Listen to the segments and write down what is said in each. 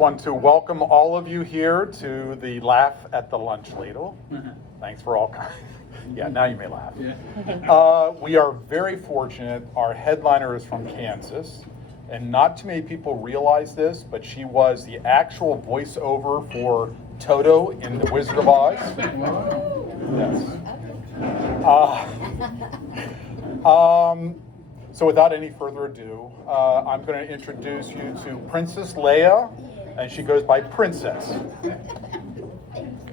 Want to welcome all of you here to the Laugh at the Lunch Ladle. Thanks for all coming. Yeah, now you may laugh. We are very fortunate. Our headliner is from Kansas, and not too many people realize this, but she was the actual voiceover for Toto in The Wizard of Oz. Yes. So without any further ado, I'm going to introduce you to Princess Leia, and she goes by Princess.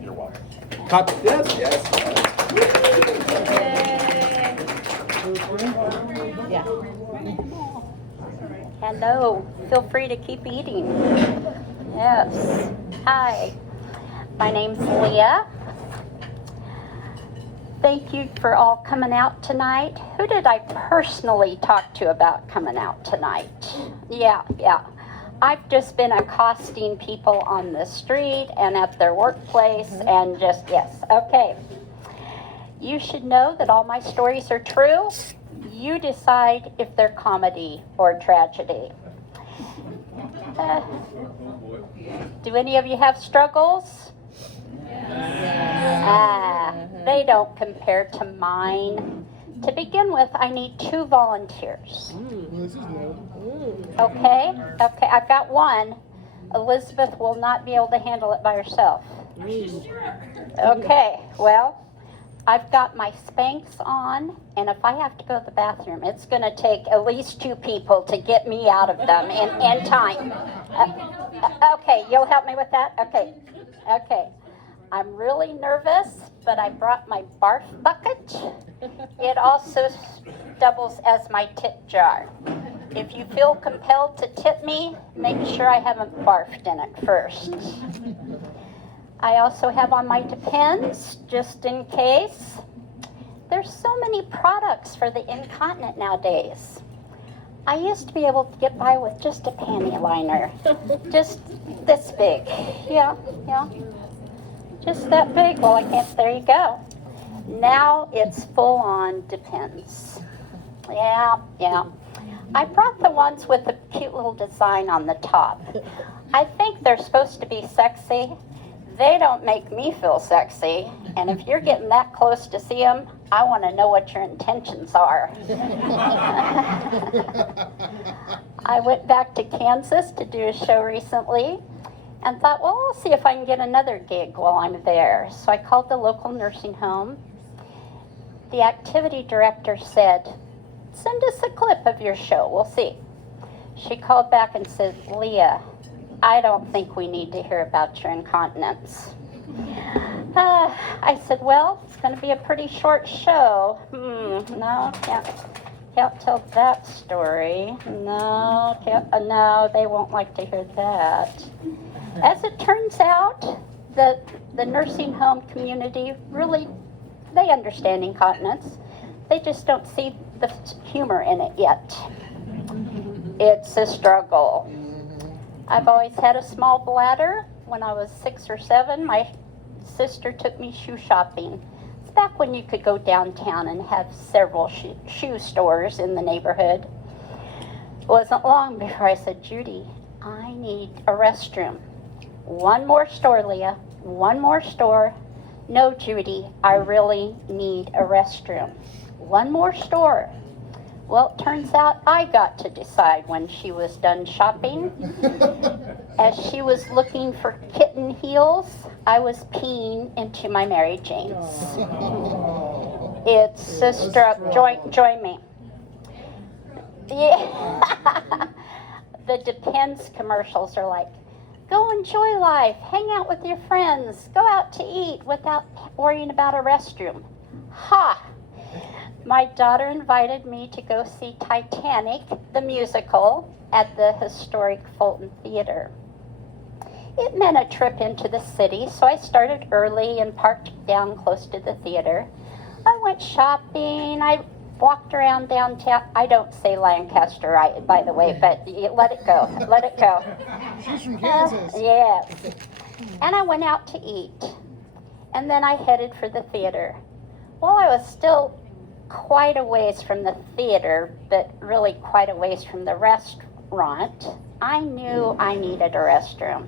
You're welcome. Yes. Yeah. Hello. Feel free to keep eating. Yes. Hi. My name's Leah. Thank you for all coming out tonight. Who did I personally talk to about coming out tonight? Yeah. I've just been accosting people on the street and at their workplace and just, yes, okay. You should know that all my stories are true. You decide if they're comedy or tragedy. Do any of you have struggles? They don't compare to mine. To begin with, I need 2 volunteers. Okay, I've got one. Elizabeth will not be able to handle it by herself. Okay, well, I've got my Spanx on, and if I have to go to the bathroom, it's going to take at least 2 people to get me out of them in time. Okay, you'll help me with that? Okay. I'm really nervous, but I brought my barf bucket. It also doubles as my tip jar. If you feel compelled to tip me, make sure I haven't barfed in it first. I also have on my Depends, just in case. There's so many products for the incontinent nowadays. I used to be able to get by with just a panty liner, just this big. Yeah. Just that big. Well, I can't. There you go. Now it's full on Depends. Yeah. I brought the ones with the cute little design on the top. I think they're supposed to be sexy. They don't make me feel sexy. And if you're getting that close to see them, I want to know what your intentions are. I went back to Kansas to do a show recently and thought, well, I'll see if I can get another gig while I'm there. So I called the local nursing home. The activity director said, send us a clip of your show, we'll see. She called back and said, Leah, I don't think we need to hear about your incontinence. I said, well, it's going to be a pretty short show. No, can't tell that story. No, they won't like to hear that. As it turns out, the nursing home community really, they understand incontinence. They just don't see the humor in it yet. It's a struggle. I've always had a small bladder. When I was 6 or 7, my sister took me shoe shopping. It's back when you could go downtown and have several shoe stores in the neighborhood. It wasn't long before I said, Judy, I need a restroom. One more store, Leah. One more store. No, Judy, I really need a restroom. One more store. Well, it turns out I got to decide when she was done shopping. As she was looking for kitten heels, I was peeing into my Mary Janes. It's Sister Up. Join me. Yeah. The Depends commercials are like, go enjoy life, hang out with your friends, go out to eat without worrying about a restroom. Ha! My daughter invited me to go see Titanic, the musical, at the historic Fulton Theater. It meant a trip into the city, so I started early and parked down close to the theater. I went shopping, I walked around downtown. I don't say Lancaster, by the way, but let it go. She's from Kansas. Yes. And I went out to eat. And then I headed for the theater. Well, I was still quite a ways from the theater, but really quite a ways from the restaurant. I knew I needed a restroom.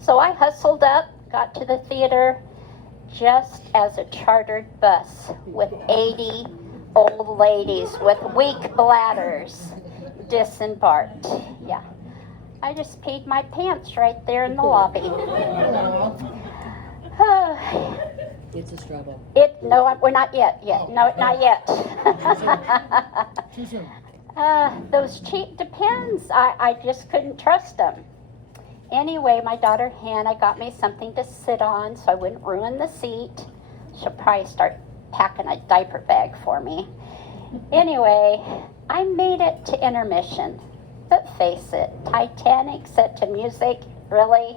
So I hustled up, got to the theater just as a chartered bus with 80 old ladies with weak bladders disembarked. Yeah. I just peed my pants right there in the lobby. It's a struggle. We're not yet. No, not yet. Too soon. Those cheap depends. I just couldn't trust them. Anyway, my daughter Hannah got me something to sit on so I wouldn't ruin the seat. She'll probably start packing a diaper bag for me. Anyway, I made it to intermission. But face it, Titanic set to music, really?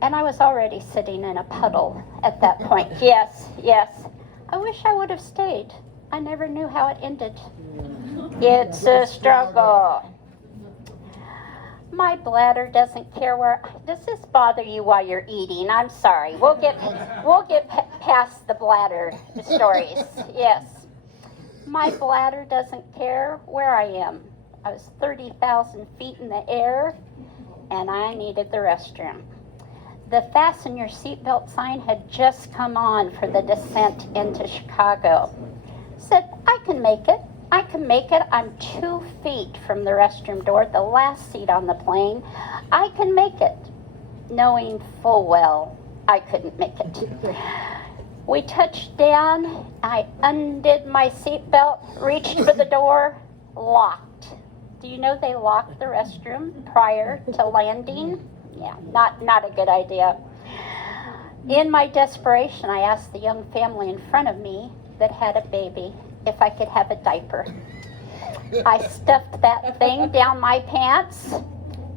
And I was already sitting in a puddle at that point. Yes. I wish I would have stayed. I never knew how it ended. It's a struggle. My bladder doesn't care where. Does this bother you while you're eating? I'm sorry. We'll get past the bladder stories. Yes. My bladder doesn't care where I am. I was 30,000 feet in the air, and I needed the restroom. The fasten your seatbelt sign had just come on for the descent into Chicago. Said, I can make it. I'm 2 feet from the restroom door, the last seat on the plane. I can make it, knowing full well I couldn't make it. We touched down. I undid my seatbelt, reached for the door, locked. Do you know they locked the restroom prior to landing? Yeah, not a good idea. In my desperation, I asked the young family in front of me that had a baby if I could have a diaper. I stuffed that thing down my pants.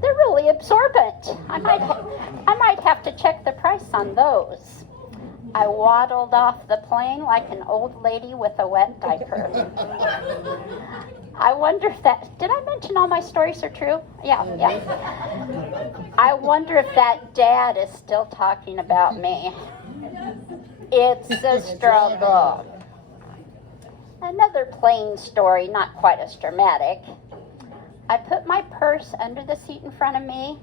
They're really absorbent. I might have to check the price on those. I waddled off the plane like an old lady with a wet diaper. I wonder if did I mention all my stories are true? Yeah. I wonder if that dad is still talking about me. It's a struggle. Another plane story, not quite as dramatic. I put my purse under the seat in front of me,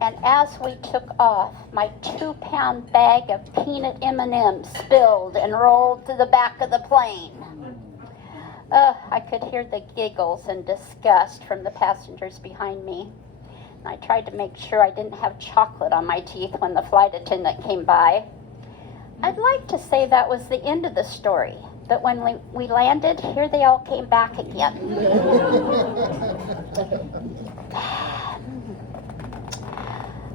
and as we took off, my 2-pound bag of peanut M&Ms spilled and rolled to the back of the plane. I could hear the giggles and disgust from the passengers behind me. And I tried to make sure I didn't have chocolate on my teeth when the flight attendant came by. I'd like to say that was the end of the story, but when we landed, here they all came back again.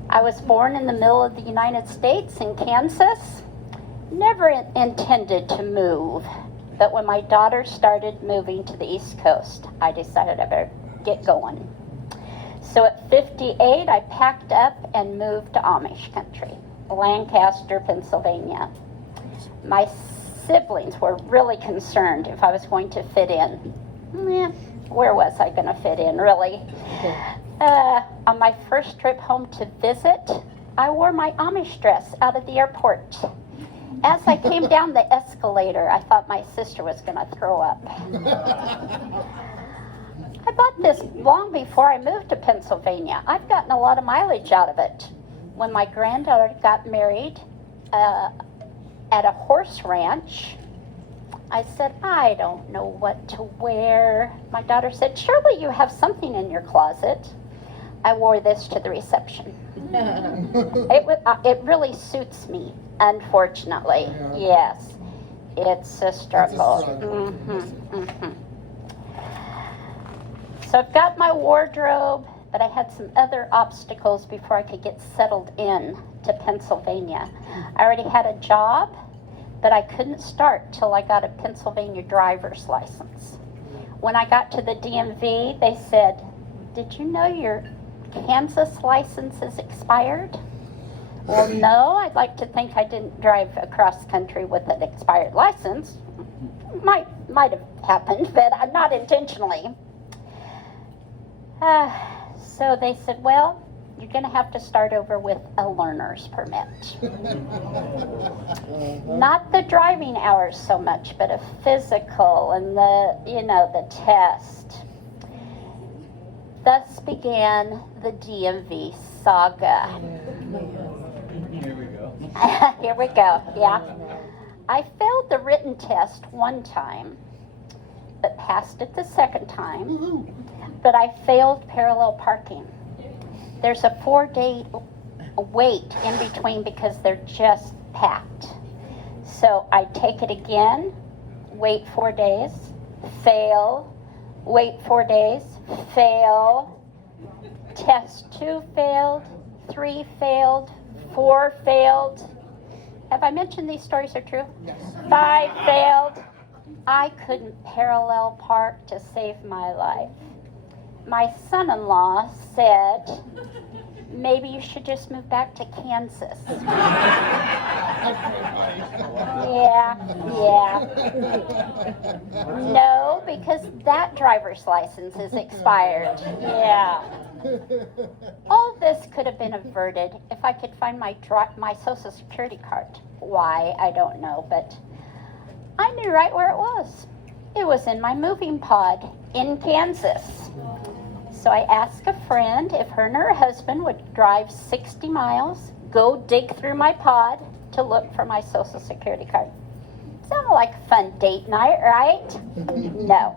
I was born in the middle of the United States in Kansas. Never intended to move, but when my daughter started moving to the East Coast, I decided I better get going. So at 58, I packed up and moved to Amish country, Lancaster, Pennsylvania. My siblings were really concerned if I was going to fit in. Where was I going to fit in, really? On my first trip home to visit, I wore my Amish dress out of the airport. As I came down the escalator, I thought my sister was going to throw up. I bought this long before I moved to Pennsylvania. I've gotten a lot of mileage out of it. When my granddaughter got married at a horse ranch, I said, I don't know what to wear. My daughter said, surely you have something in your closet. I wore this to the reception. It really suits me, unfortunately. Yes, it's a struggle. So I've got my wardrobe, but I had some other obstacles before I could get settled in to Pennsylvania. I already had a job, but I couldn't start till I got a Pennsylvania driver's license. When I got to the DMV, they said, did you know your Kansas license is expired? Well, no, I'd like to think I didn't drive across country with an expired license. Might have happened, but not intentionally. So they said, well, you're going to have to start over with a learner's permit. Not the driving hours so much, but a physical and the test. Thus began the DMV saga. Here we go. Here we go, yeah. I failed the written test one time, but passed it the second time. But I failed parallel parking. There's a 4-day wait in between because they're just packed. So I take it again, wait 4 days, fail, wait 4 days, fail, test 2 failed, 3 failed, 4 failed. Have I mentioned these stories are true? Yes. 5 failed. I couldn't parallel park to save my life. My son-in-law said, maybe you should just move back to Kansas. Yeah. No, because that driver's license is expired. Yeah. All this could have been averted if I could find my Social Security card. Why, I don't know, but I knew right where it was. It was in my moving pod in Kansas. So I asked a friend if her and her husband would drive 60 miles, go dig through my pod to look for my Social Security card. Sounded like a fun date night, right? No.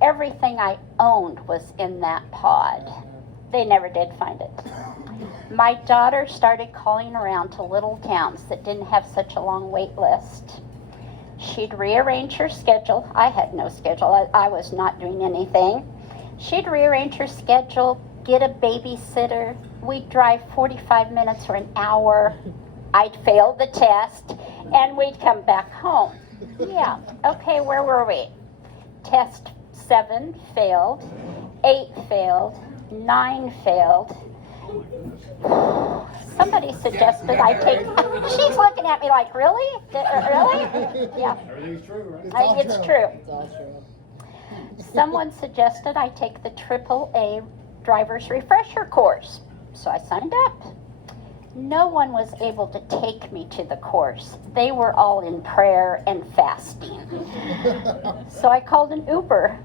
Everything I owned was in that pod. They never did find it. My daughter started calling around to little towns that didn't have such a long wait list. She'd rearrange her schedule. I had no schedule. I was not doing anything. She'd rearrange her schedule, get a babysitter. We'd drive 45 minutes or an hour. I'd fail the test, and we'd come back home. Yeah, okay, where were we? Test 7 failed, 8 failed, 9 failed. Somebody suggested I take, she's looking at me like, really? Really? Yeah. Everything's true, right? It's true. It's all true. Someone suggested I take the AAA driver's refresher course, so I signed up. No one was able to take me to the course. They were all in prayer and fasting. So I called an Uber.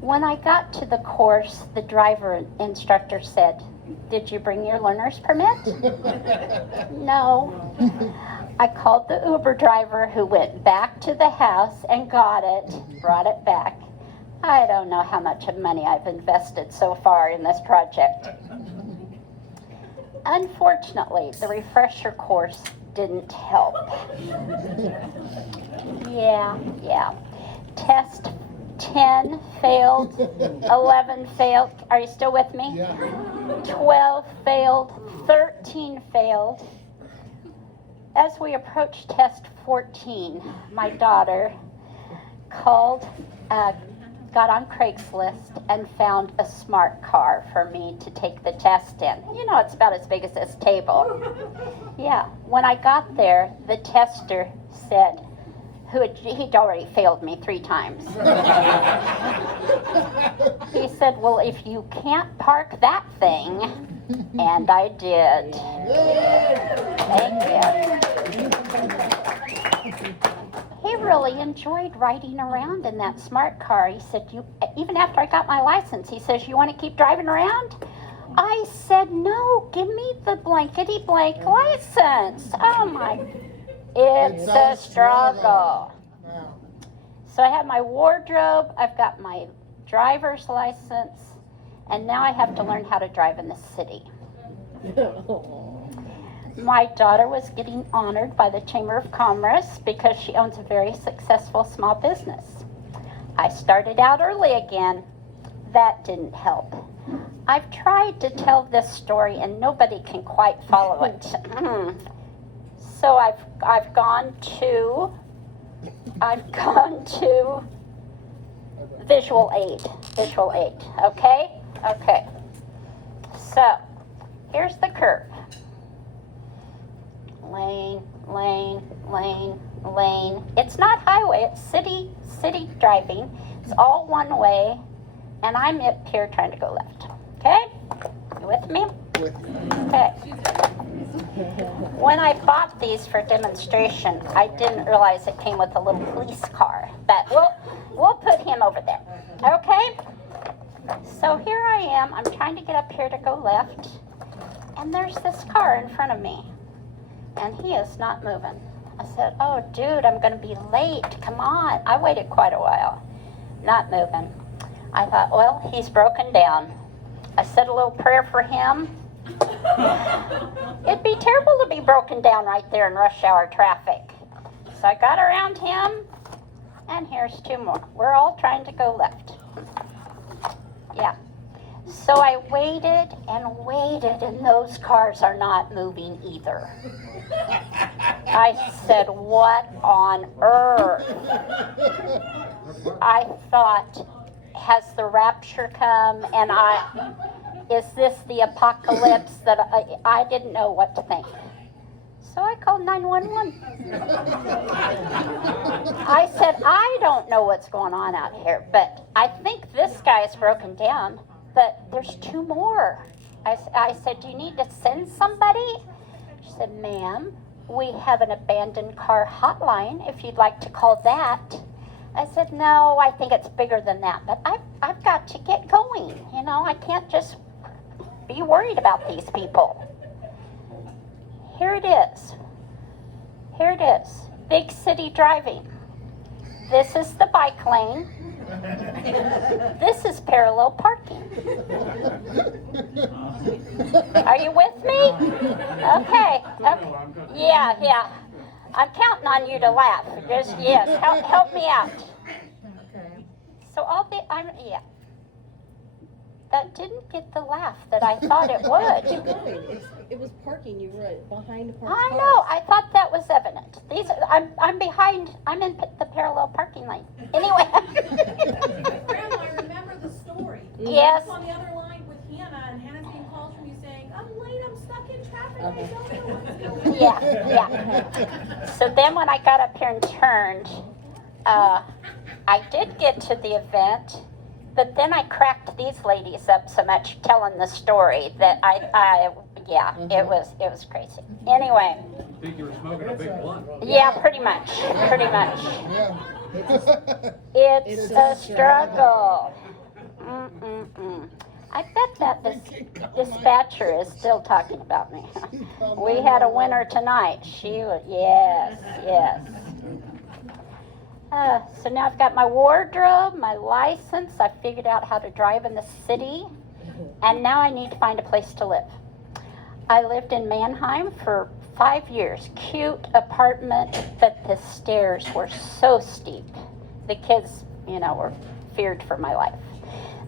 When I got to the course, the driver instructor said, "Did you bring your learner's permit?" No. I called the Uber driver who went back to the house and got it, brought it back. I don't know how much of money I've invested so far in this project. Unfortunately, the refresher course didn't help. Yeah. Test 10 failed, 11 failed. Are you still with me? Yeah. 12 failed, 13 failed. As we approached test 14, my daughter got on Craigslist and found a smart car for me to take the test in. You know, it's about as big as this table. Yeah, when I got there, the tester said, he'd already failed me 3 times. He said, "Well, if you can't park that thing," and I did. Thank you. He really enjoyed riding around in that smart car. He said, even after I got my license, he says, "You want to keep driving around?" I said, "No, give me the blankety blank license." Oh my, it's a struggle. Wow. So I have my wardrobe, I've got my driver's license, and now I have to learn how to drive in the city. My daughter was getting honored by the Chamber of Commerce because she owns a very successful small business. I started out early again. That didn't help. I've tried to tell this story and nobody can quite follow it. So I've gone to visual aid, okay? So, here's the curve. Lane. It's not highway, it's city driving. It's all one way, and I'm up here trying to go left. Okay? You with me? Okay. When I bought these for demonstration, I didn't realize it came with a little police car, but we'll put him over there. Okay? So here I am, I'm trying to get up here to go left, and there's this car in front of me, and he is not moving. I said, oh dude, I'm gonna be late, come on. I waited quite a while, not moving. I thought, well, he's broken down. I said a little prayer for him. It'd be terrible to be broken down right there in rush hour traffic. So I got around him, and here's two more. We're all trying to go left. Yeah. So I waited and waited, and those cars are not moving either. I said, what on earth? I thought, has the rapture come? And is this the apocalypse? That I didn't know what to think. So I called 911. I said, I don't know what's going on out here, but I think this guy is broken down, but there's two more. I said, do you need to send somebody? She said, ma'am, we have an abandoned car hotline if you'd like to call that. I said, no, I think it's bigger than that, but I've got to get going. You know, I can't just be worried about these people. Here it is. Here it is. Big city driving. This is the bike lane. This is parallel parking. Are you with me? Okay. Yeah. I'm counting on you to laugh. Just, yes, help me out. Okay. So that didn't get the laugh that I thought it would. Keep going. It was parking. You were behind a parked I car. know. I thought that was evident. I'm behind. I'm in the parallel parking lane. Anyway. Grandma, I remember the story. Yes. I was on the other line with Hannah, and Hannah's getting calls from you saying, I'm late, I'm stuck in traffic, I don't know what's going on. Yeah. So then when I got up here and turned, I did get to the event, but then I cracked these ladies up so much telling the story that it was crazy. Anyway. I think you were smoking a big blunt. Yeah, pretty much. Yeah. It's a struggle. I bet that dispatcher is still talking about me. We had a winner tonight. Yes. So now I've got my wardrobe, my license. I figured out how to drive in the city. And now I need to find a place to live. I lived in Mannheim for 5 years. Cute apartment, but the stairs were so steep. The kids, were feared for my life.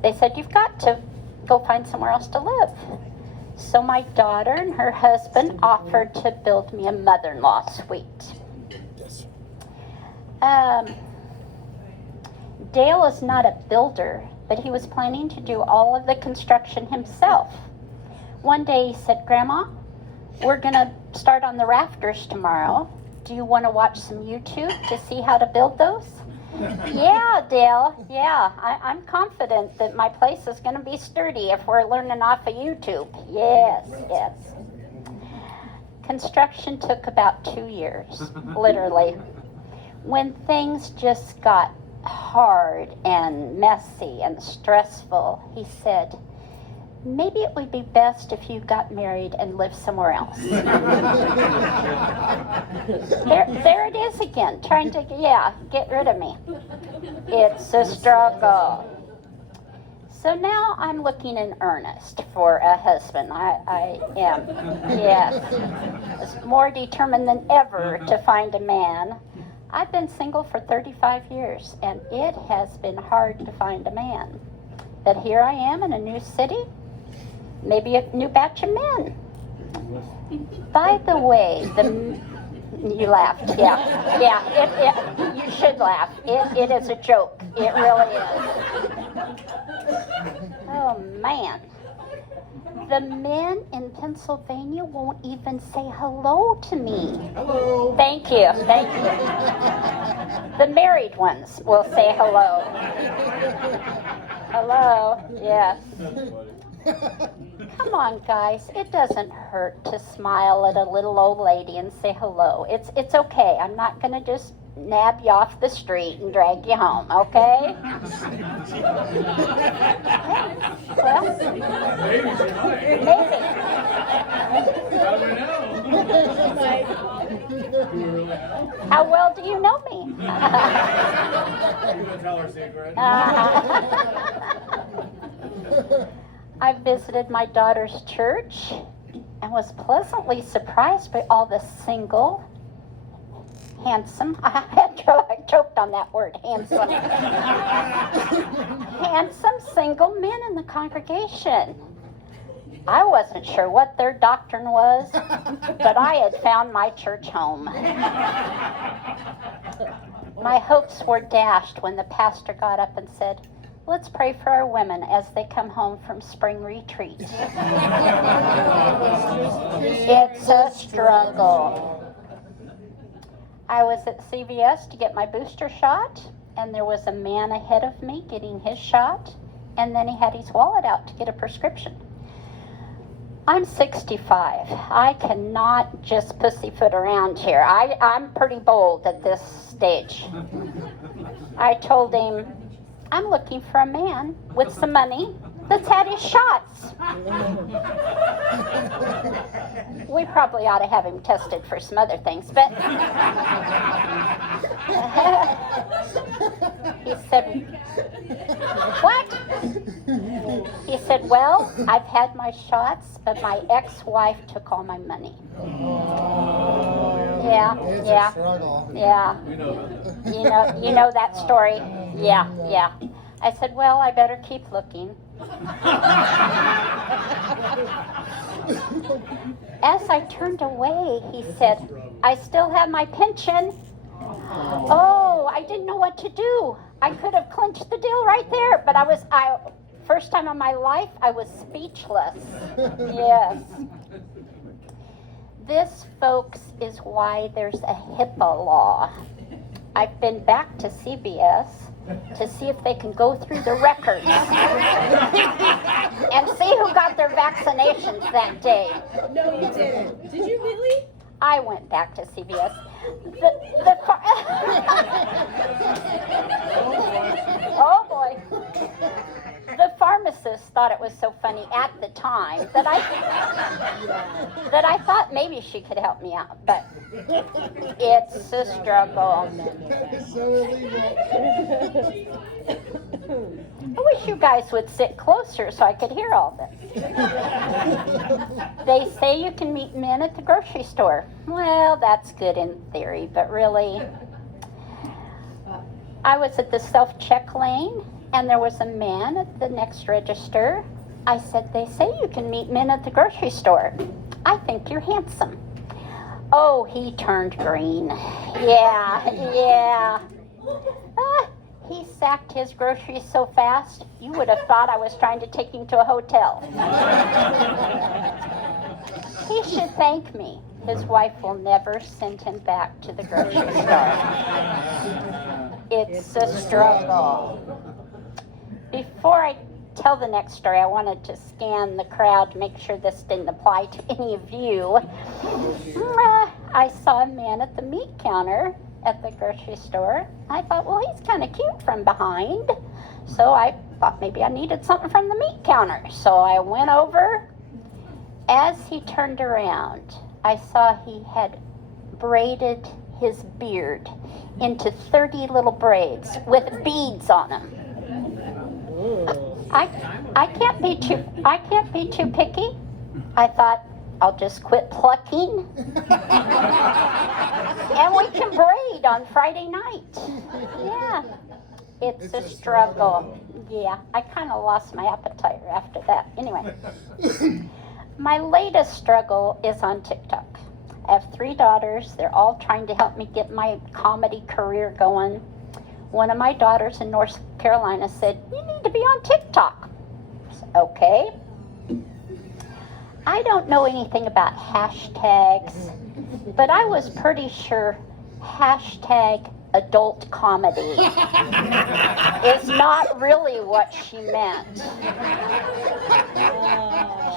They said, you've got to go find somewhere else to live. So my daughter and her husband offered to build me a mother-in-law suite. Dale is not a builder, but he was planning to do all of the construction himself. One day he said, Grandma, we're going to start on the rafters tomorrow. Do you want to watch some YouTube to see how to build those? Yeah, Dale. Yeah, I'm confident that my place is going to be sturdy if we're learning off of YouTube. Yes. Construction took about 2 years, literally. When things just got hard and messy and stressful, he said, maybe it would be best if you got married and lived somewhere else. There it is again, trying to, get rid of me. It's a struggle. So now I'm looking in earnest for a husband. I am, yes, more determined than ever to find a man. I've been single for 35 years, and it has been hard to find a man. But here I am in a new city, maybe a new batch of men. By the way, you laughed, you should laugh. It is a joke, it really is. Oh man. The men in Pennsylvania won't even say hello to me. Hello. Thank you. The married ones will say hello. Hello, yes. Come on, guys. It doesn't hurt to smile at a little old lady and say hello. It's okay. I'm not going to just nab you off the street and drag you home, okay? Well, Maybe she might. maybe. How do we know? Do we really know? How well do you know me? You gonna tell our secret? I visited my daughter's church and was pleasantly surprised by all the single, handsome, I choked on that word, handsome, handsome single men in the congregation. I wasn't sure what their doctrine was, but I had found my church home. My hopes were dashed when the pastor got up and said, "Let's pray for our women as they come home from spring retreat." It's a struggle. I was at CVS to get my booster shot, and there was a man ahead of me getting his shot, and then he had his wallet out to get a prescription. I'm 65. I cannot just pussyfoot around here. I'm pretty bold at this stage. I told him, "I'm looking for a man with some money that's had his shots." We probably ought to have him tested for some other things, but he said, "What?" He said, "Well, I've had my shots, but my ex-wife took all my money." Yeah, It's yeah, a struggle. yeah. We know about that. You know that story? Yeah, yeah. I said, "Well, I better keep looking." As I turned away, he said, "I still have my pension." Oh, I didn't know what to do. I could have clinched the deal right there, but first time in my life, I was speechless. Yes. This, folks, is why there's a HIPAA law. I've been back to CBS to see if they can go through the records and see who got their vaccinations that day. No, you didn't. Did you really? I went back to CVS. Oh boy. The pharmacist thought it was so funny at the time that I thought maybe she could help me out, but it's a struggle. It's so illegal. I wish you guys would sit closer so I could hear all this. They say you can meet men at the grocery store. Well, that's good in theory, but really, I was at the self-check lane, and there was a man at the next register. I said, "They say you can meet men at the grocery store. I think you're handsome." Oh, he turned green. Yeah. He sacked his groceries so fast, you would have thought I was trying to take him to a hotel. He should thank me. His wife will never send him back to the grocery store. It's a struggle. Before I tell the next story, I wanted to scan the crowd to make sure this didn't apply to any of you. I saw a man at the meat counter at the grocery store. I thought, well, he's kind of cute from behind. So I thought maybe I needed something from the meat counter. So I went over. As he turned around, I saw he had braided his beard into 30 little braids with beads on them. I can't be too picky. I thought, I'll just quit plucking and we can braid on Friday night. Yeah, it's a struggle. Yeah, I kind of lost my appetite after that. Anyway, my latest struggle is on TikTok. I have 3 daughters. They're all trying to help me get my comedy career going. One of my daughters in North Carolina said, "You need to be on TikTok." I said, okay. I don't know anything about hashtags, but I was pretty sure hashtag adult comedy is not really what she meant.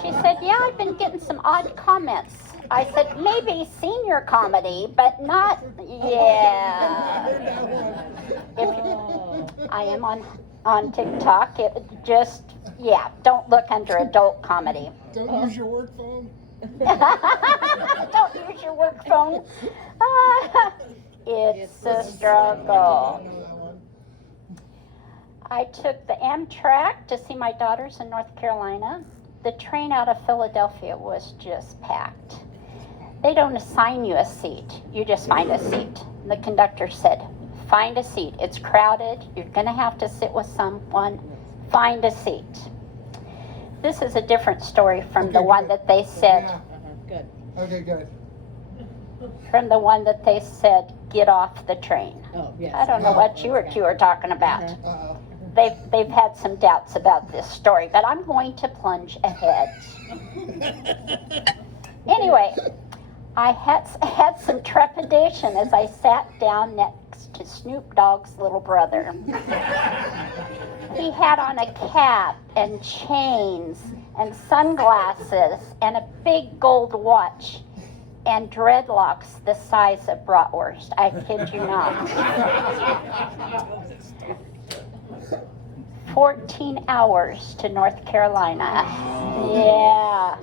She said, "Yeah, I've been getting some odd comments I said, maybe senior comedy, but not, yeah. If I am on TikTok, it just, yeah, don't look under adult comedy. Don't use your work phone. Don't use your work phone. It's a struggle. I took the Amtrak to see my daughters in North Carolina. The train out of Philadelphia was just packed. They don't assign you a seat. You just find a seat. The conductor said, find a seat. It's crowded. You're going to have to sit with someone. Find a seat. This is a different story from the one that they said, Good. Okay, good. from the one that they said, get off the train. Oh, yes. I don't know what you or two are talking about. Uh-oh. They've had some doubts about this story, but I'm going to plunge ahead. Anyway, I had some trepidation as I sat down next to Snoop Dogg's little brother. He had on a cap and chains and sunglasses and a big gold watch and dreadlocks the size of bratwurst. I kid you not. 14 hours to North Carolina. Yeah.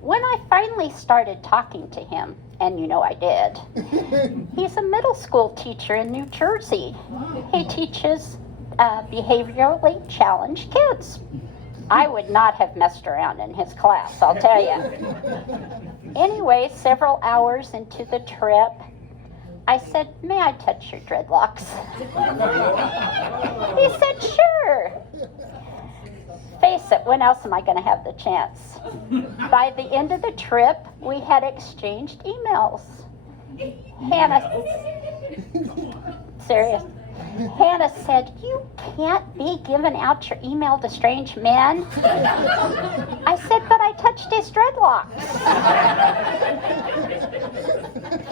When I finally started talking to him, and you know I did, he's a middle school teacher in New Jersey. He teaches behaviorally challenged kids. I would not have messed around in his class, I'll tell you. Anyway, several hours into the trip, I said, may I touch your dreadlocks? He said, sure. Face it, when else am I going to have the chance? By the end of the trip, we had exchanged emails. Hannah, serious. Hannah said, you can't be giving out your email to strange men. I said, but I touched his dreadlocks.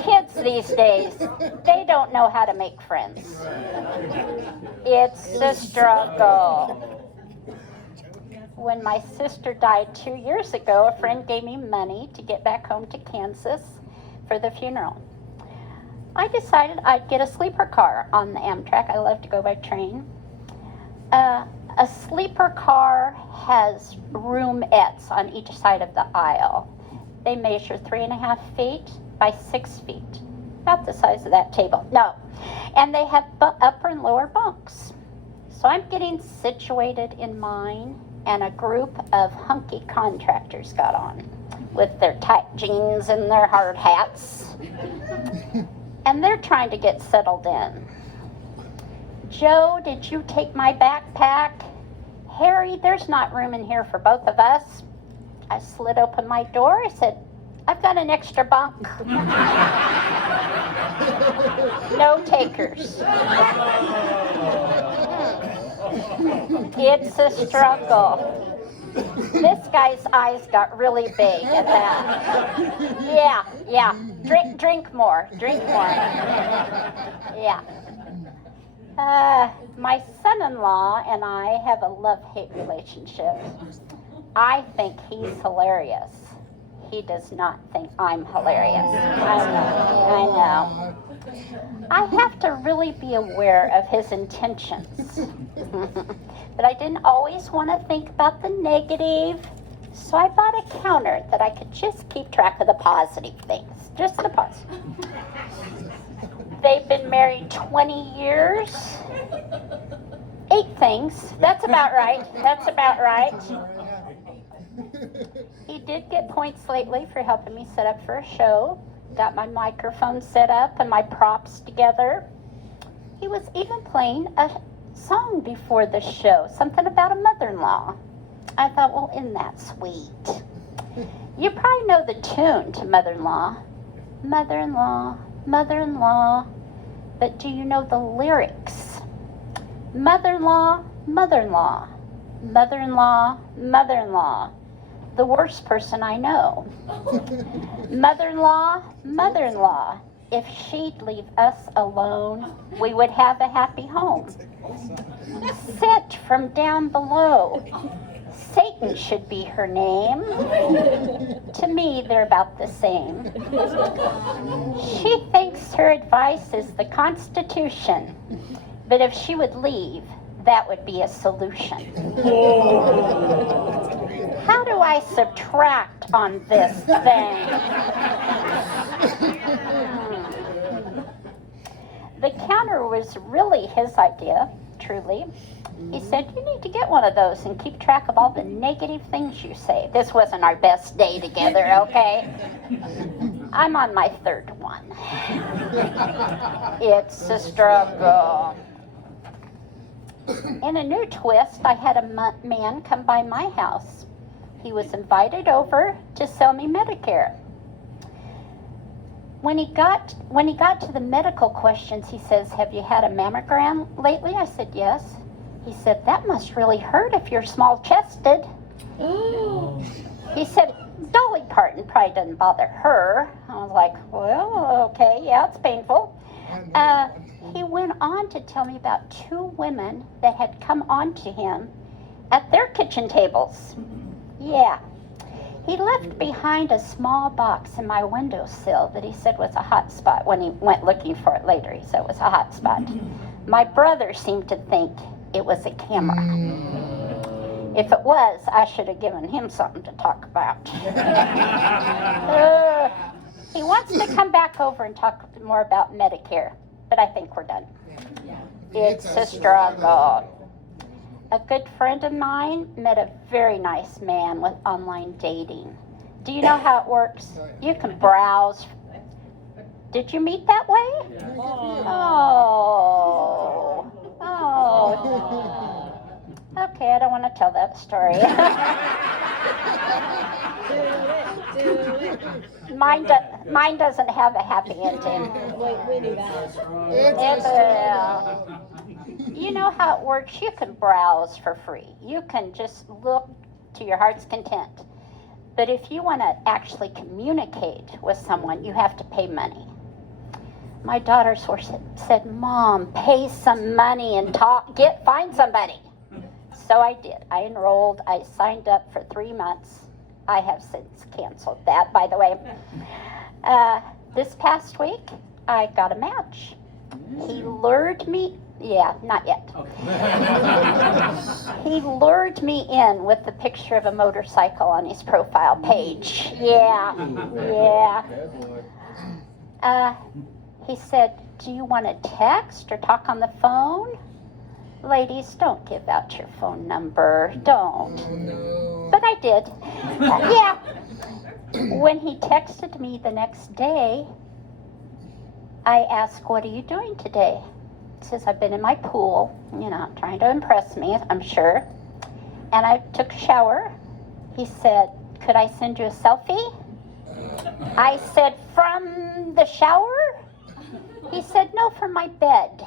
Kids these days, they don't know how to make friends. It's a struggle. When my sister died 2 years ago, a friend gave me money to get back home to Kansas for the funeral. I decided I'd get a sleeper car on the Amtrak. I love to go by train. A sleeper car has roomettes on each side of the aisle. They measure 3.5 feet by 6 feet, about the size of that table. No, and they have upper and lower bunks. So I'm getting situated in mine, and a group of hunky contractors got on with their tight jeans and their hard hats. And they're trying to get settled in. Joe, did you take my backpack? Harry, there's not room in here for both of us. I slid open my door. I said, I've got an extra bunk. No takers. It's a struggle. This guy's eyes got really big at that. Yeah. Drink more. Yeah. My son-in-law and I have a love-hate relationship. I think he's hilarious. He does not think I'm hilarious. I know. I have to really be aware of his intentions. But I didn't always want to think about the negative, so I bought a counter that I could just keep track of the positive things. Just the positive. They've been married 20 years. 8 things. That's about right. He did get points lately for helping me set up for a show. Got my microphone set up and my props together. He was even playing a song before the show, something about a mother-in-law. I thought, well, isn't that sweet? You probably know the tune to Mother-in-Law. Mother-in-law, mother-in-law. But do you know the lyrics? Mother-in-law, mother-in-law. Mother-in-law, mother-in-law. The worst person I know. Mother-in-law, mother-in-law. If she'd leave us alone, we would have a happy home. Sent from down below. Satan should be her name. To me, they're about the same. She thinks her advice is the Constitution, but if she would leave, that would be a solution. How do I subtract on this thing? The counter was really his idea, truly. He said, you need to get one of those and keep track of all the negative things you say. This wasn't our best day together, okay? I'm on my third one. It's a struggle. In a new twist, I had a man come by my house. He was invited over to sell me Medicare. When he got to the medical questions, he says, have you had a mammogram lately? I said, yes. He said, that must really hurt if you're small-chested. He said, Dolly Parton probably doesn't bother her. I was like, well, okay, yeah, it's painful. He went on to tell me about 2 women that had come on to him at their kitchen tables. Yeah. He left behind a small box in my windowsill that he said was a hot spot. When he went looking for it later, he said it was a hot spot. My brother seemed to think it was a camera. If it was, I should have given him something to talk about. He wants to come back over and talk more about Medicare, but I think we're done. It's a struggle. A good friend of mine met a very nice man with online dating. Do you know how it works? You can browse. Did you meet that way? Oh. Okay, I don't want to tell that story. Mine doesn't have a happy ending. We do that. You know how it works. You can browse for free. You can just look to your heart's content. But if you want to actually communicate with someone, you have to pay money. My daughter said, Mom, pay some money and find somebody. So I did. I enrolled. I signed up for 3 months. I have since canceled that, by the way. This past week, I got a match. He lured me. Yeah, not yet. He lured me in with the picture of a motorcycle on his profile page. Yeah. He said, do you want to text or talk on the phone? Ladies, don't give out your phone number. Don't. But I did. Yeah. When he texted me the next day, I asked, what are you doing today? He says, I've been in my pool, trying to impress me, I'm sure. And I took a shower. He said, could I send you a selfie? I said, from the shower? He said, no, from my bed.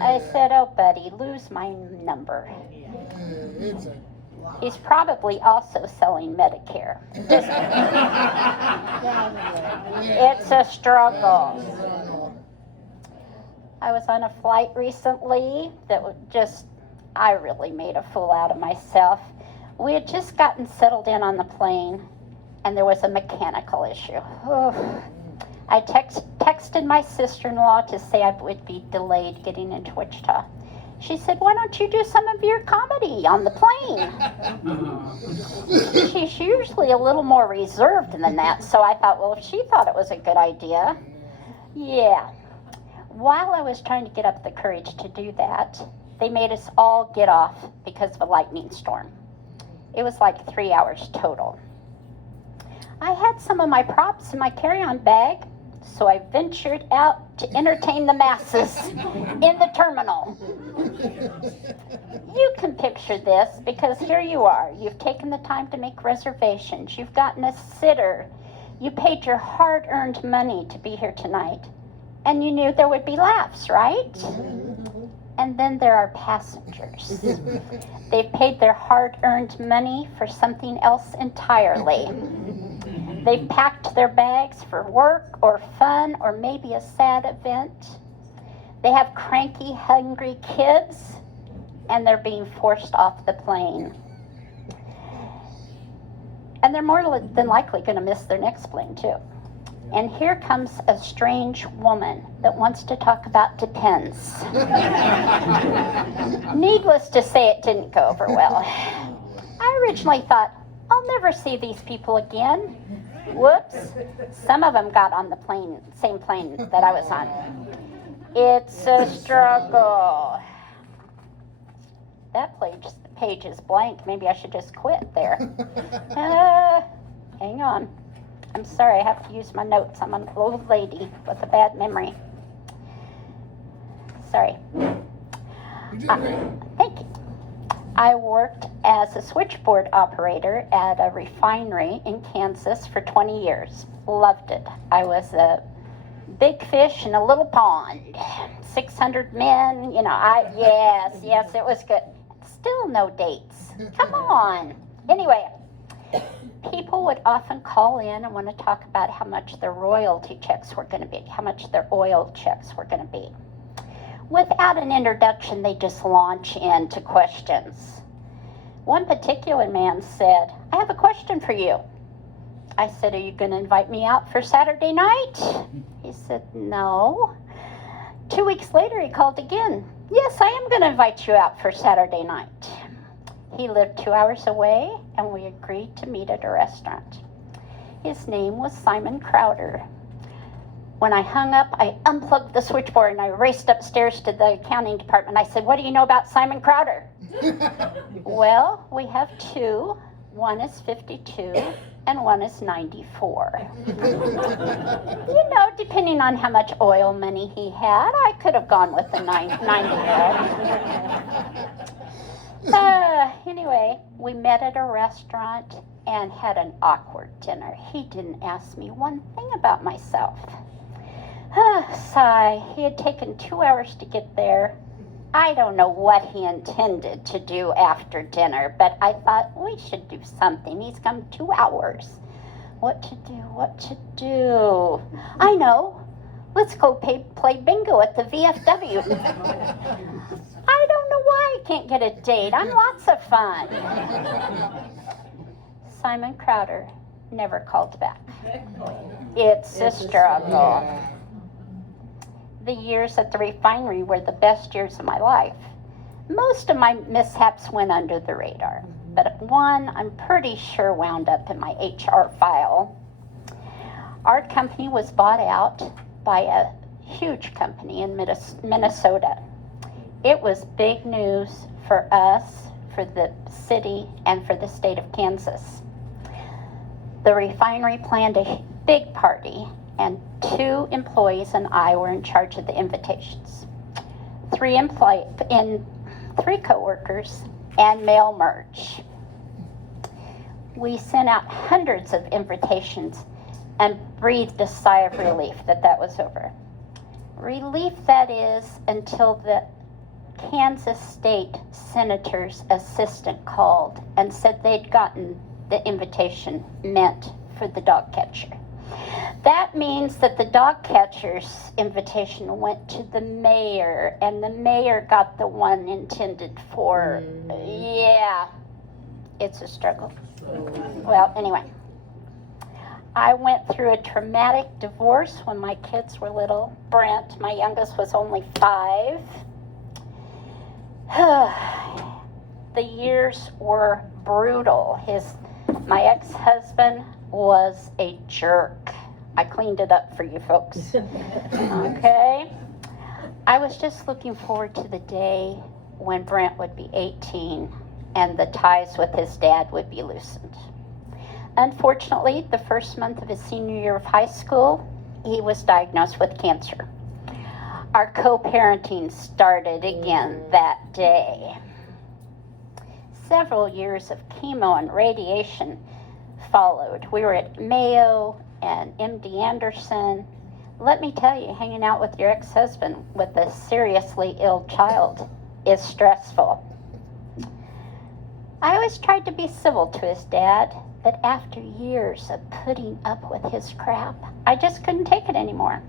I said, oh, buddy, lose my number. He's probably also selling Medicare. It's a struggle. I was on a flight recently that I really made a fool out of myself. We had just gotten settled in on the plane, and there was a mechanical issue. I texted my sister-in-law to say I would be delayed getting into Wichita. She said, why don't you do some of your comedy on the plane? She's usually a little more reserved than that, so I thought, well, if she thought it was a good idea, yeah. While I was trying to get up the courage to do that, they made us all get off because of a lightning storm. It was like 3 hours total. I had some of my props in my carry-on bag, so I ventured out to entertain the masses in the terminal. You can picture this because here you are. You've taken the time to make reservations. You've gotten a sitter. You paid your hard-earned money to be here tonight. And you knew there would be laughs, right? And then there are passengers. They've paid their hard-earned money for something else entirely. They've packed their bags for work or fun or maybe a sad event. They have cranky, hungry kids, and they're being forced off the plane. And they're more than likely going to miss their next plane, too. And here comes a strange woman that wants to talk about depends. Needless to say, it didn't go over well. I originally thought, I'll never see these people again. Whoops. Some of them got on the plane, same plane that I was on. It's a struggle. That page is blank. Maybe I should just quit there. Hang on. I'm sorry, I have to use my notes. I'm an old lady with a bad memory. Sorry. You did great. Thank you. I worked as a switchboard operator at a refinery in Kansas for 20 years. Loved it. I was a big fish in a little pond. 600 men, yes, it was good. Still no dates. Come on. Anyway, people would often call in and want to talk about how much their royalty checks were going to be, how much their oil checks were going to be. Without an introduction, they just launch into questions. One particular man said, I have a question for you. I said, are you going to invite me out for Saturday night? He said, no. 2 weeks later, he called again. Yes, I am going to invite you out for Saturday night. He lived 2 hours away, and we agreed to meet at a restaurant. His name was Simon Crowder. When I hung up, I unplugged the switchboard and I raced upstairs to the accounting department. I said, what do you know about Simon Crowder? Well, we have two. One is 52 and one is 94. Depending on how much oil money he had, I could have gone with the 90-year-old. Anyway, we met at a restaurant and had an awkward dinner. He didn't ask me one thing about myself. Sigh. He had taken 2 hours to get there. I don't know what he intended to do after dinner, but I thought we should do something. He's come 2 hours. What to do? I know. Let's go play bingo at the VFW. I don't know why I can't get a date. I'm lots of fun. Simon Crowder never called back. It's a struggle. The years at the refinery were the best years of my life. Most of my mishaps went under the radar, but one I'm pretty sure wound up in my HR file. Our company was bought out by a huge company in Minnesota. It was big news for us, for the city, and for the state of Kansas. The refinery planned a big party, and 2 employees and I were in charge of the invitations. 3 coworkers and mail merge. We sent out hundreds of invitations and breathed a sigh of relief that was over. Relief, that is, until the Kansas State Senator's assistant called and said they'd gotten the invitation meant for the dog catcher. That means that the dog catcher's invitation went to the mayor, and the mayor got the one intended for, it's a struggle. Well, anyway, I went through a traumatic divorce when my kids were little. Brent, my youngest, was only 5. The years were brutal. My ex-husband was a jerk. I cleaned it up for you folks. Okay? I was just looking forward to the day when Brent would be 18 and the ties with his dad would be loosened. Unfortunately, the first month of his senior year of high school, he was diagnosed with cancer. Our co-parenting started again that day. Several years of chemo and radiation followed. We were at Mayo and MD Anderson. Let me tell you, hanging out with your ex-husband with a seriously ill child is stressful. I always tried to be civil to his dad, but after years of putting up with his crap, I just couldn't take it anymore.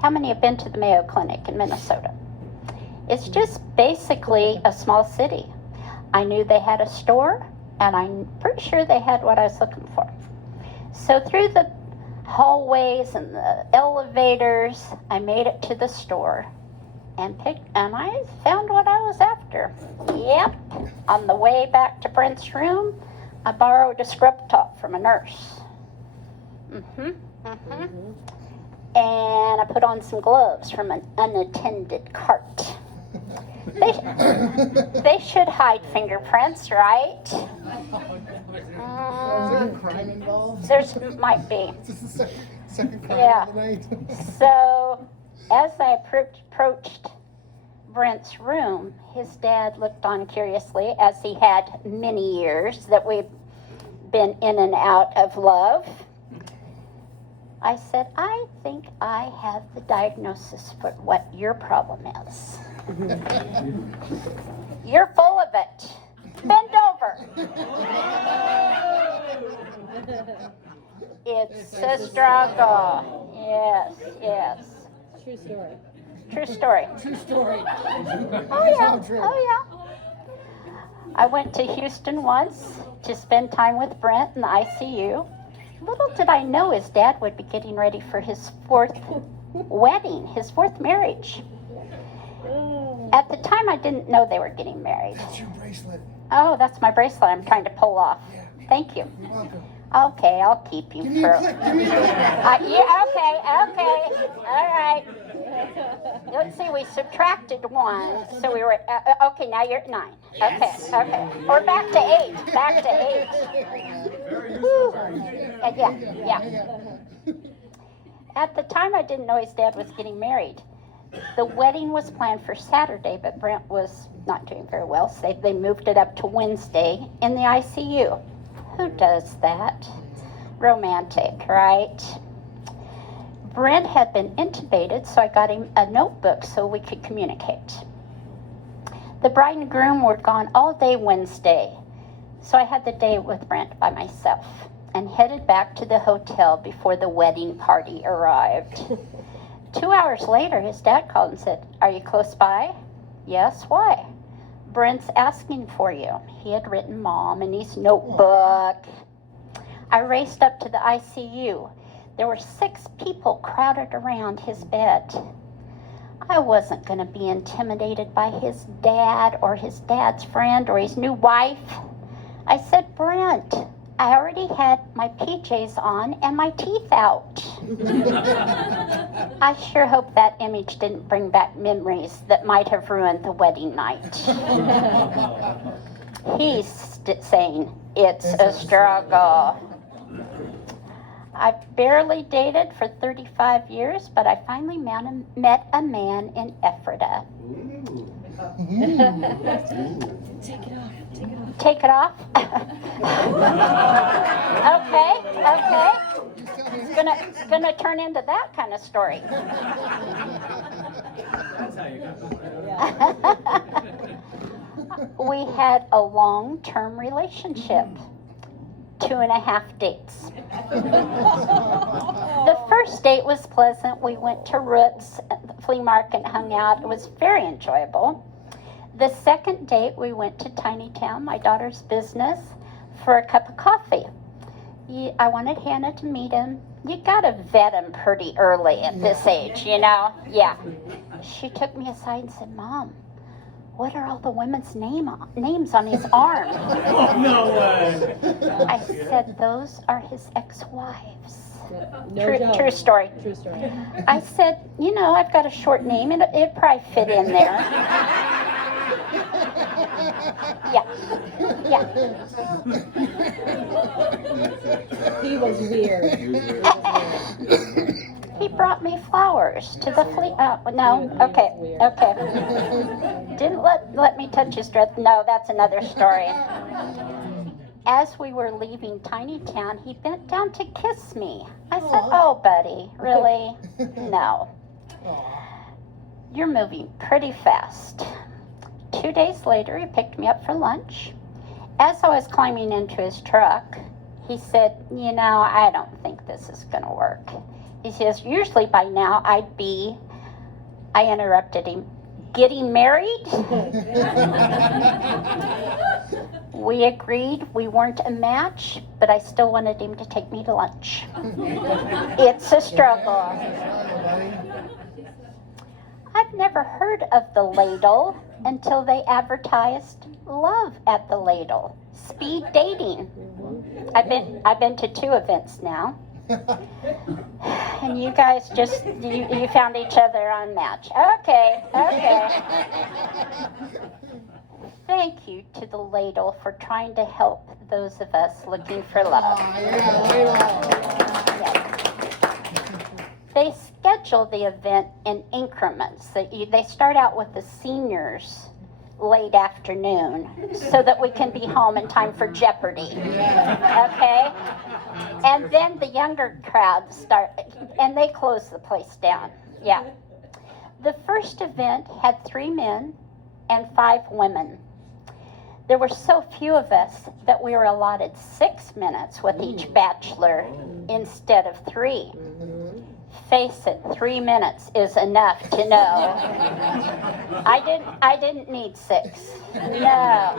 How many have been to the Mayo Clinic in Minnesota? It's just basically a small city. I knew they had a store, and I'm pretty sure they had what I was looking for. So through the hallways and the elevators, I made it to the store and I found what I was after. Yep, on the way back to Brent's room, I borrowed a scrub top from a nurse. And I put on some gloves from an unattended cart. They should hide fingerprints, right? Is there a crime involved? There's might be. Is this the second crime Yeah. of the night? So, as I approached Brent's room, his dad looked on curiously, as he had many years that we've been in and out of love. I said, I think I have the diagnosis for what your problem is. You're full of it. Bend over. It's a struggle. Yes. True story. True story. True story. Oh yeah. Oh yeah. I went to Houston once to spend time with Brent in the ICU. Little did I know his dad would be getting ready for his 4th wedding, his 4th marriage. At the time, I didn't know they were getting married. That's your bracelet. Oh, that's my bracelet I'm trying to pull off. Yeah. Thank you. You're welcome. Okay, I'll keep you Give me for. a click. Give me a click. Yeah, okay. All right. Let's see, we subtracted 1, so we were, okay, now you're at 9. Okay. Or back to 8. Whew. Yeah. At the time, I didn't know his dad was getting married. The wedding was planned for Saturday, but Brent was not doing very well, so they moved it up to Wednesday in the ICU. Who does that? Romantic, right? Brent had been intubated, so I got him a notebook so we could communicate. The bride and groom were gone all day Wednesday, so I had the day with Brent by myself and headed back to the hotel before the wedding party arrived. 2 hours later, his dad called and said, "Are you close by?" "Yes, why?" "Brent's asking for you." He had written Mom in his notebook. I raced up to the ICU. There were 6 people crowded around his bed. I wasn't going to be intimidated by his dad or his dad's friend or his new wife. I said, "Brent, I already had my PJs on and my teeth out." I sure hope that image didn't bring back memories that might have ruined the wedding night. He's saying, "It's a struggle." I've barely dated for 35 years, but I finally met a man in Ephrata. Take it off? Okay. It's gonna turn into that kind of story. That's how you got the We had a long-term relationship. 2.5 dates. The first date was pleasant. We went to Roots at the flea market and hung out. It was very enjoyable. The second date, we went to Tiny Town, my daughter's business, for a cup of coffee. I wanted Hannah to meet him. You gotta vet him pretty early at this age, you know? Yeah. She took me aside and said, "Mom, what are all the women's names on his arm?" No way. I said, "Those are his ex-wives." No joke. True story. True story. I said, "I've got a short name, and it'd probably fit in there." Yeah. He was weird. He brought me flowers to the flea. No. Okay. Didn't let me touch his dress. No, that's another story. As we were leaving Tiny Town, he bent down to kiss me. I said, "Oh, buddy, really? No. You're moving pretty fast." 2 days later, he picked me up for lunch. As I was climbing into his truck, he said, "I don't think this is going to work." He says, "Usually by now I interrupted him, "Getting married?" We agreed we weren't a match, but I still wanted him to take me to lunch. It's a struggle. I've never heard of the Ladle until they advertised Love at the Ladle, speed dating. I've been to 2 events now. And you guys just, you found each other on Match. Okay. Thank you to the Ladle for trying to help those of us looking for love. They schedule the event in increments. They start out with the seniors late afternoon so that we can be home in time for Jeopardy. Okay? And then the younger crowd start, and they close the place down. Yeah. The first event had 3 men and 5 women. There were so few of us that we were allotted 6 minutes with each bachelor instead of 3. Face it, 3 minutes is enough to know. I didn't need 6. No.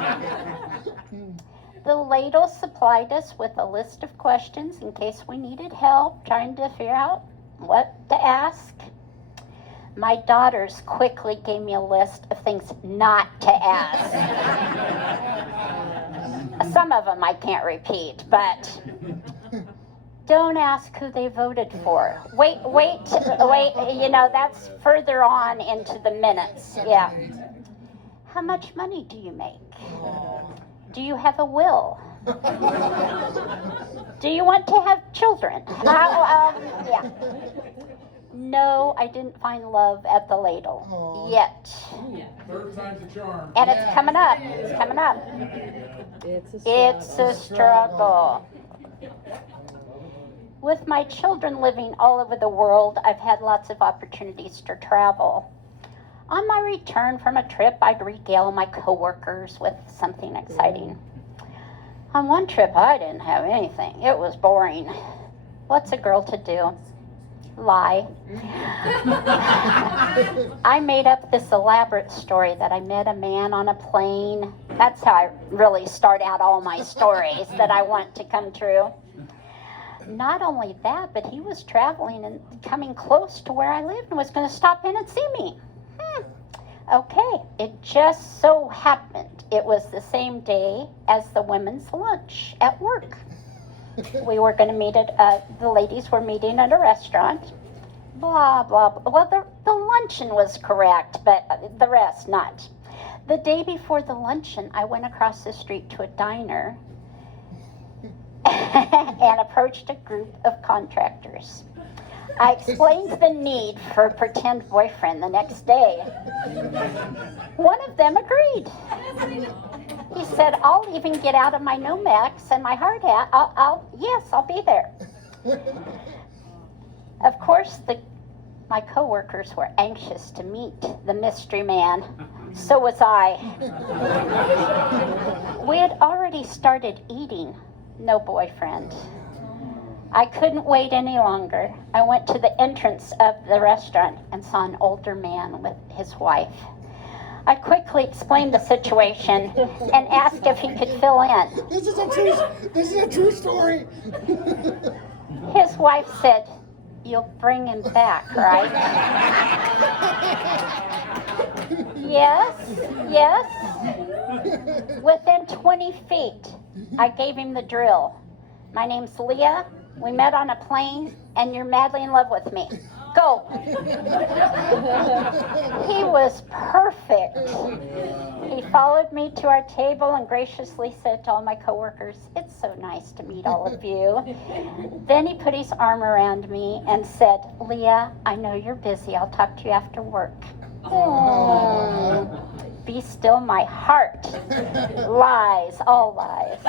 The Ladle supplied us with a list of questions in case we needed help trying to figure out what to ask. My daughters quickly gave me a list of things not to ask. Some of them I can't repeat, but don't ask who they voted for. Wait, that's further on into the minutes. Yeah. How much money do you make? Do you have a will? Do you want to have children? Yeah. No, I didn't find love at the Ladle yet. 3rd time's a charm. And it's coming up. It's coming up. It's a struggle. With my children living all over the world, I've had lots of opportunities to travel. On my return from a trip, I'd regale my coworkers with something exciting. On one trip, I didn't have anything. It was boring. What's a girl to do? Lie. I made up this elaborate story that I met a man on a plane. That's how I really start out all my stories that I want to come true. Not only that, but he was traveling and coming close to where I lived and was going to stop in and see me. Okay, it just so happened it was the same day as the women's lunch at work. We were going to meet the ladies were meeting at a restaurant. Blah, blah, blah. Well, the luncheon was correct, but the rest not. The day before the luncheon, I went across the street to a diner and approached a group of contractors. I explained the need for a pretend boyfriend the next day. One of them agreed. He said, I'll even get out of my Nomex and my hard hat. I'll be there. Of course, my coworkers were anxious to meet the mystery man. So was I. We had already started eating. No boyfriend. I couldn't wait any longer. I went to the entrance of the restaurant and saw an older man with his wife. I quickly explained the situation and asked if he could fill in. This is a true story. His wife said, "You'll bring him back, right?" Yes. Within 20 feet, I gave him the drill. My name's Leah. We met on a plane, and you're madly in love with me. Go. He was perfect. He followed me to our table and graciously said to all my coworkers, "It's so nice to meet all of you." Then he put his arm around me and said, "Leah, I know you're busy. I'll talk to you after work." Be still my heart. Lies, all lies.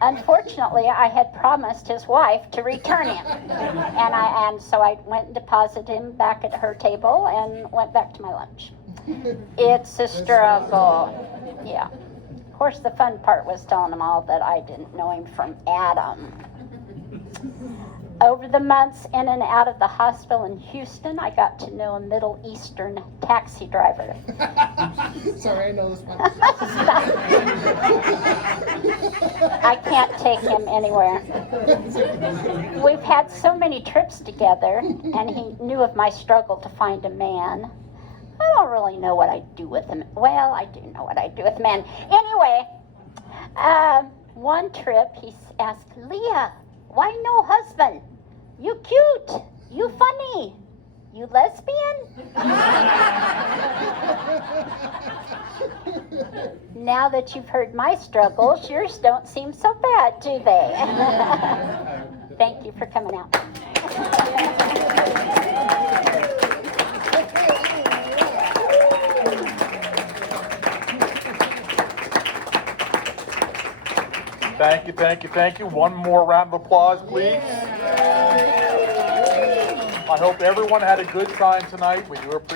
Unfortunately, I had promised his wife to return him. And so I went and deposited him back at her table and went back to my lunch. It's a struggle. Yeah. Of course, the fun part was telling them all that I didn't know him from Adam. Over the months in and out of the hospital in Houston, I got to know a Middle Eastern taxi driver. Sorry, I know this one. I can't take him anywhere. We've had so many trips together, and he knew of my struggle to find a man. I don't really know what I do with him. Well, I do know what I do with men. Anyway, one trip he asked, Leah, why no husband? You cute. You funny. You lesbian? Now that you've heard my struggles, yours don't seem so bad, do they? Thank you for coming out. Thank you, thank you, thank you. One more round of applause, please. I hope everyone had a good time tonight. We do appreciate